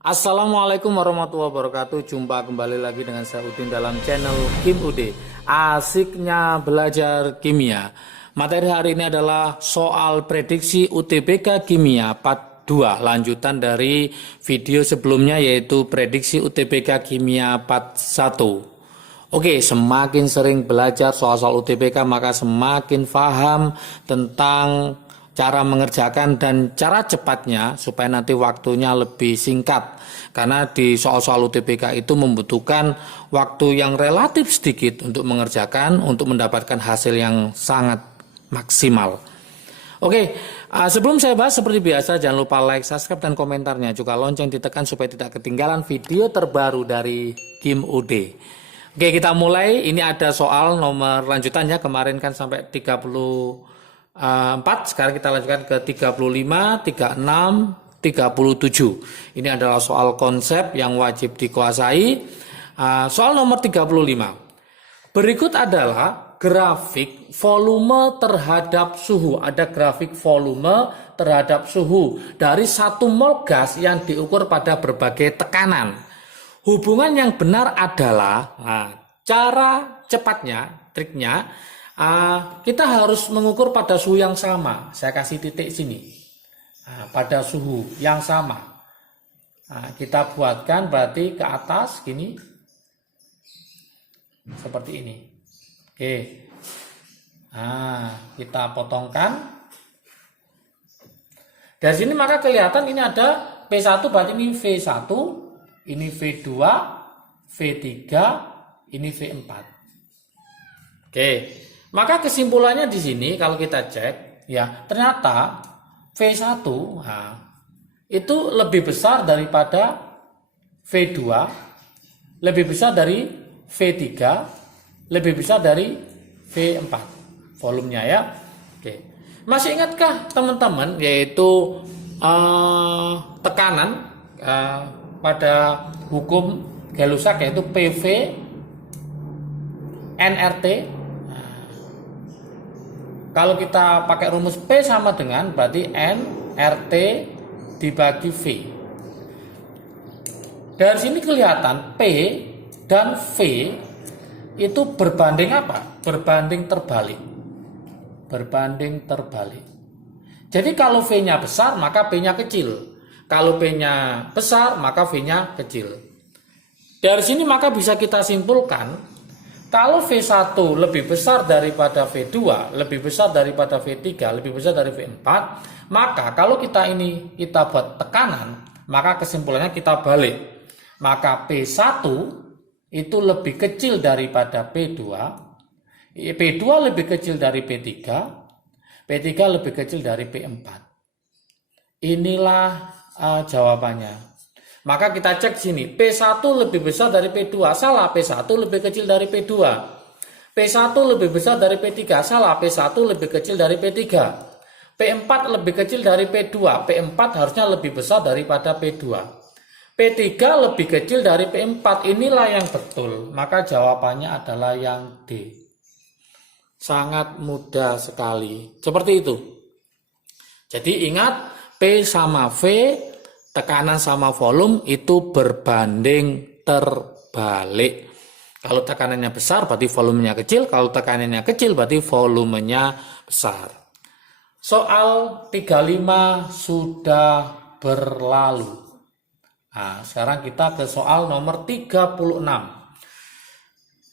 Assalamualaikum warahmatullahi wabarakatuh. Jumpa kembali lagi dengan saya Udin dalam channel Kim UD. Asiknya belajar kimia. Materi hari ini adalah soal prediksi UTBK Kimia Part 2, lanjutan dari video sebelumnya yaitu prediksi UTBK Kimia Part 1. Oke, semakin sering belajar soal-soal UTBK maka semakin paham tentang cara mengerjakan dan cara cepatnya supaya nanti waktunya lebih singkat. Karena di soal-soal UTBK itu membutuhkan waktu yang relatif sedikit untuk mengerjakan, untuk mendapatkan hasil yang sangat maksimal. Oke, sebelum saya bahas seperti biasa jangan lupa like, subscribe, dan komentarnya. Juga lonceng ditekan supaya tidak ketinggalan video terbaru dari Kim UD. Oke, kita mulai. Ini ada soal nomor lanjutannya. Kemarin kan sampai 34, sekarang kita lanjutkan ke 35, 36, 37. Ini adalah soal konsep yang wajib dikuasai. Soal nomor 35. Berikut adalah grafik volume terhadap suhu. Ada grafik volume terhadap suhu dari 1 mol gas yang diukur pada berbagai tekanan. Hubungan yang benar adalah, cara cepatnya, triknya, kita harus mengukur pada suhu yang sama. Saya kasih titik sini. Pada suhu yang sama. Kita buatkan berarti ke atas gini. Seperti ini. Oke. Kita potongkan. Dari sini maka kelihatan ini ada P1 berarti ini V1, ini V2, V3, ini V4. Oke. Maka kesimpulannya di sini kalau kita cek, ya ternyata V1 itu lebih besar daripada V2, lebih besar dari V3, lebih besar dari V4 volumenya ya. Oke. Masih ingatkah teman-teman yaitu tekanan pada hukum Gay-Lussac yaitu PV nRT. Kalau kita pakai rumus P sama dengan berarti N RT dibagi V. Dari sini kelihatan P dan V itu berbanding apa? Berbanding terbalik. Berbanding terbalik. Jadi kalau V-nya besar maka P-nya kecil. Kalau P-nya besar maka V-nya kecil. Dari sini maka bisa kita simpulkan kalau V1 lebih besar daripada V2, lebih besar daripada V3, lebih besar dari V4, maka kalau kita buat tekanan, maka kesimpulannya kita balik. Maka P1 itu lebih kecil daripada P2, P2 lebih kecil dari P3, P3 lebih kecil dari P4. Inilah jawabannya. Maka kita cek sini, P1 lebih besar dari P2, salah, P1 lebih kecil dari P2. P1 lebih besar dari P3, salah, P1 lebih kecil dari P3. P4 lebih kecil dari P2, P4 harusnya lebih besar daripada P2. P3 lebih kecil dari P4, inilah yang betul. Maka jawabannya adalah yang D. Sangat mudah sekali. Seperti itu. Jadi ingat, P sama V, tekanan sama volume itu berbanding terbalik. Kalau tekanannya besar berarti volumenya kecil, kalau tekanannya kecil berarti volumenya besar. Soal 35 sudah berlalu. Sekarang kita ke soal nomor 36.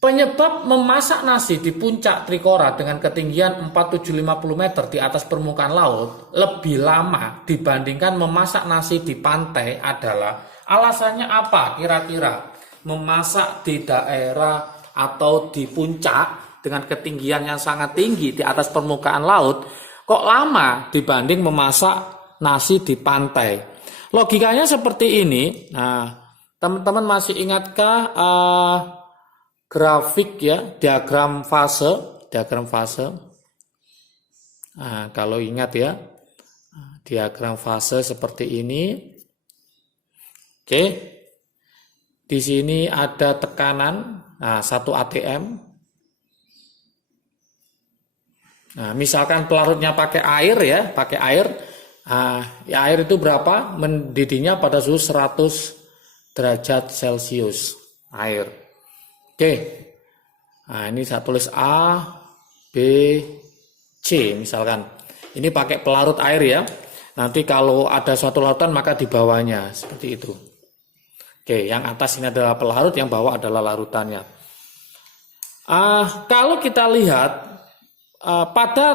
Penyebab memasak nasi di puncak Trikora dengan ketinggian 4750 meter di atas permukaan laut lebih lama dibandingkan memasak nasi di pantai adalah, alasannya apa kira-kira? Memasak di daerah atau di puncak dengan ketinggian yang sangat tinggi di atas permukaan laut kok lama dibanding memasak nasi di pantai? Logikanya seperti ini. Teman-teman masih ingatkah grafik ya, diagram fase. Kalau ingat ya, diagram fase seperti ini. Oke. Di sini ada tekanan 1 atm. Misalkan pelarutnya pakai air ya, Ya, air itu berapa? Mendidihnya pada suhu 100 derajat Celcius. Air. Oke. Nah, ini saya tulis A, B, C misalkan. Ini pakai pelarut air ya. Nanti kalau ada suatu larutan maka di bawahnya. Seperti itu. Oke, yang atas ini adalah pelarut, yang bawah adalah larutannya. Kalau kita lihat pada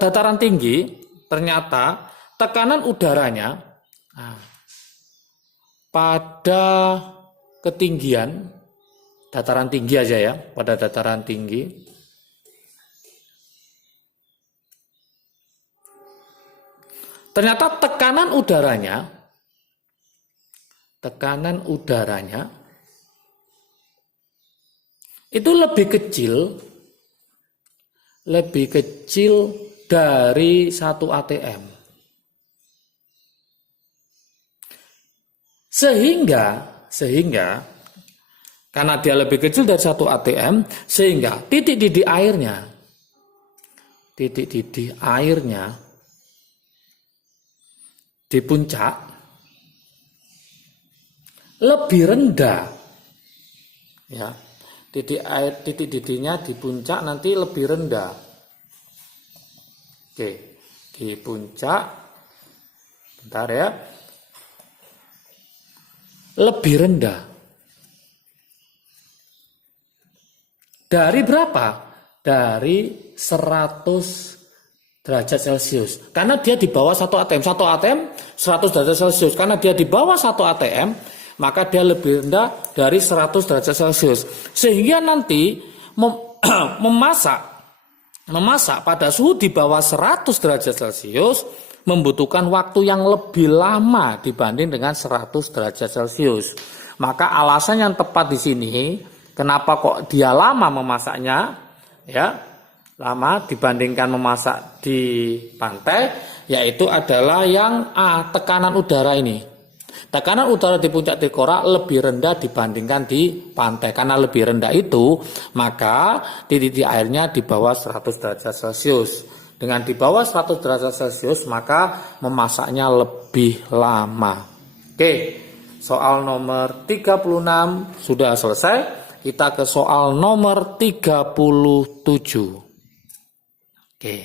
dataran tinggi, ternyata tekanan udaranya pada ketinggian dataran tinggi aja ya, pada dataran tinggi ternyata tekanan udaranya itu lebih kecil dari 1 atm. Sehingga karena dia lebih kecil dari 1 atm, sehingga titik didih airnya di puncak lebih rendah. Ya. Titik didihnya di puncak nanti lebih rendah. Oke, di puncak, bentar ya, lebih rendah. Dari berapa? Dari 100 derajat Celcius. Karena dia di bawah 1 atm. 1 atm 100 derajat Celcius. Karena dia di bawah 1 atm, maka dia lebih rendah dari 100 derajat Celcius. Sehingga nanti memasak pada suhu di bawah 100 derajat Celcius membutuhkan waktu yang lebih lama dibanding dengan 100 derajat Celcius. Maka alasan yang tepat di sini, kenapa kok dia lama memasaknya, ya, lama dibandingkan memasak di pantai, yaitu adalah yang tekanan udara ini. Tekanan udara di puncak Tikora lebih rendah dibandingkan di pantai. Karena lebih rendah itu, maka titik airnya di bawah 100 derajat Celcius. Dengan di bawah 100 derajat Celcius, maka memasaknya lebih lama. Oke, soal nomor 36 sudah selesai. Kita ke soal nomor 37. Oke.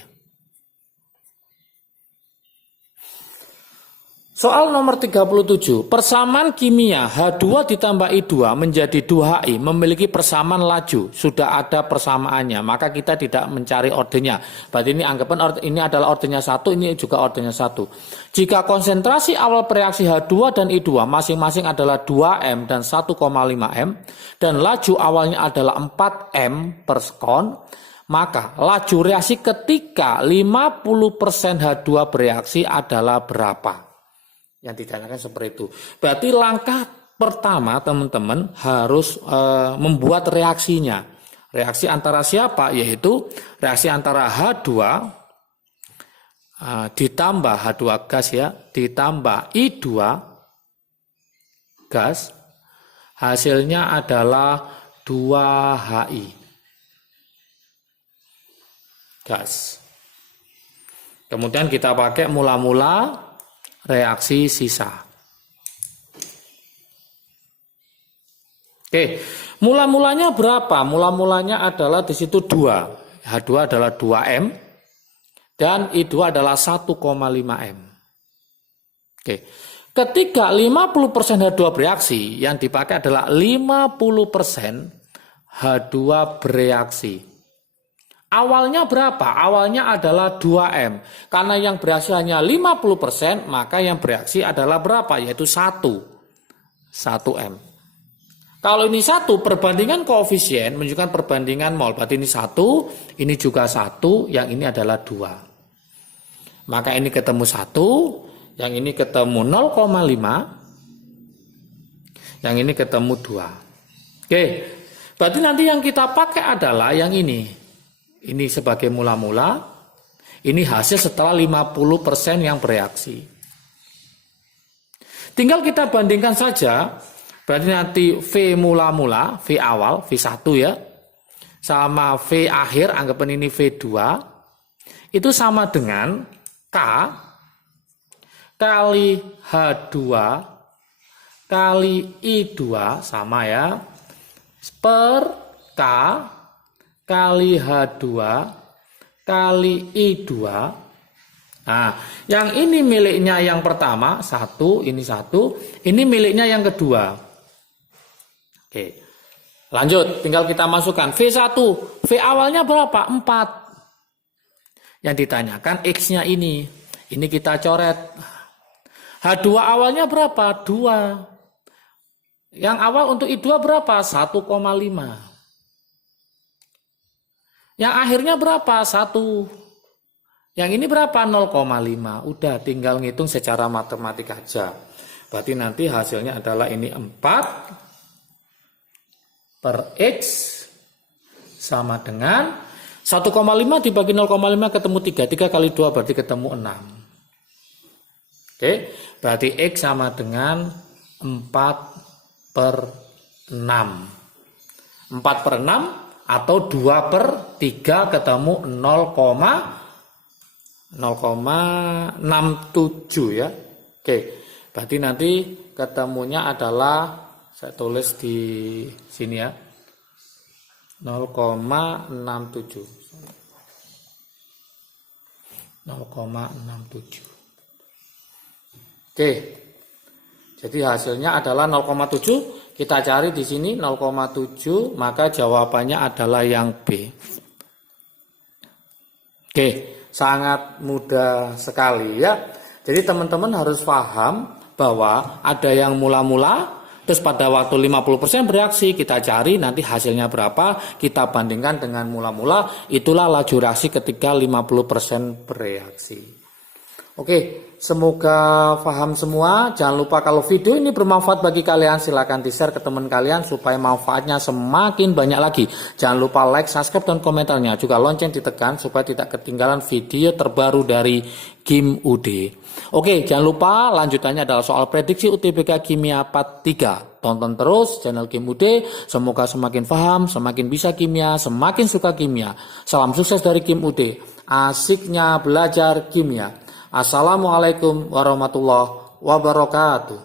Soal nomor 37, persamaan kimia H2 ditambah I2 menjadi 2HI memiliki persamaan laju. Sudah ada persamaannya, maka kita tidak mencari ordernya. Berarti ini anggapan ini adalah ordernya 1, ini juga ordernya 1. Jika konsentrasi awal reaksi H2 dan I2 masing-masing adalah 2M dan 1,5M, dan laju awalnya adalah 4M per sekon, maka laju reaksi ketika 50% H2 bereaksi adalah berapa? Yang ditanyakan seperti itu. Berarti langkah pertama teman-teman harus membuat reaksinya. Reaksi antara siapa? Yaitu reaksi antara H2 ditambah H2 gas ya, ditambah I2 gas. Hasilnya adalah 2HI gas. Kemudian kita pakai mula-mula reaksi sisa. Oke, mula-mulanya berapa? Mula-mulanya adalah di situ 2. H2 adalah 2M dan I2 adalah 1,5M. Oke. Ketika 50% H2 bereaksi, yang dipakai adalah 50% H2 bereaksi. Awalnya berapa? Awalnya adalah 2M. Karena yang bereaksi hanya 50%, maka yang bereaksi adalah berapa? Yaitu 1M. Kalau ini 1, perbandingan koefisien menunjukkan perbandingan mol. Berarti ini 1, ini juga 1, yang ini adalah 2. Maka ini ketemu 1, yang ini ketemu 0,5, yang ini ketemu 2. Oke, berarti nanti yang kita pakai adalah yang ini. Ini sebagai mula-mula, ini hasil setelah 50% yang bereaksi. Tinggal kita bandingkan saja, berarti nanti V mula-mula, V awal, V1 ya, sama V akhir, anggapan ini V2, itu sama dengan K kali H2 kali I2 sama ya, per K kali H2 kali I2. Nah, yang ini miliknya yang pertama, satu, ini miliknya yang kedua. Oke, lanjut, tinggal kita masukkan V1, V awalnya berapa? 4. Yang ditanyakan X-nya ini kita coret. H2 awalnya berapa? 2. Yang awal untuk I2 berapa? 1,5. Yang akhirnya berapa? 1. Yang ini berapa? 0,5. Udah tinggal ngitung secara matematik aja. Berarti nanti hasilnya adalah ini 4 per X sama dengan 1,5 dibagi 0,5 ketemu 3. 3 kali 2 berarti ketemu 6. Oke, berarti X sama dengan 4 per 6. 4 per 6 atau 2 per 3 ketemu 0,67 ya. Oke, berarti nanti ketemunya adalah, saya tulis di sini ya, 0,67. 0,67. Oke, jadi hasilnya adalah 0,7. Kita cari di sini 0,7, maka jawabannya adalah yang B. Oke, sangat mudah sekali ya. Jadi teman-teman harus paham bahwa ada yang mula-mula, terus pada waktu 50% bereaksi, kita cari nanti hasilnya berapa, kita bandingkan dengan mula-mula, itulah laju reaksi ketika 50% bereaksi. Oke, semoga paham semua. Jangan lupa kalau video ini bermanfaat bagi kalian, silahkan di-share ke teman kalian supaya manfaatnya semakin banyak lagi. Jangan lupa like, subscribe, dan komentarnya. Juga lonceng ditekan supaya tidak ketinggalan video terbaru dari Kim UD. Oke, jangan lupa lanjutannya adalah soal prediksi UTBK Kimia Part 3. Tonton terus channel Kim UD. Semoga semakin paham, semakin bisa kimia, semakin suka kimia. Salam sukses dari Kim UD. Asiknya belajar kimia. Assalamualaikum warahmatullahi wabarakatuh.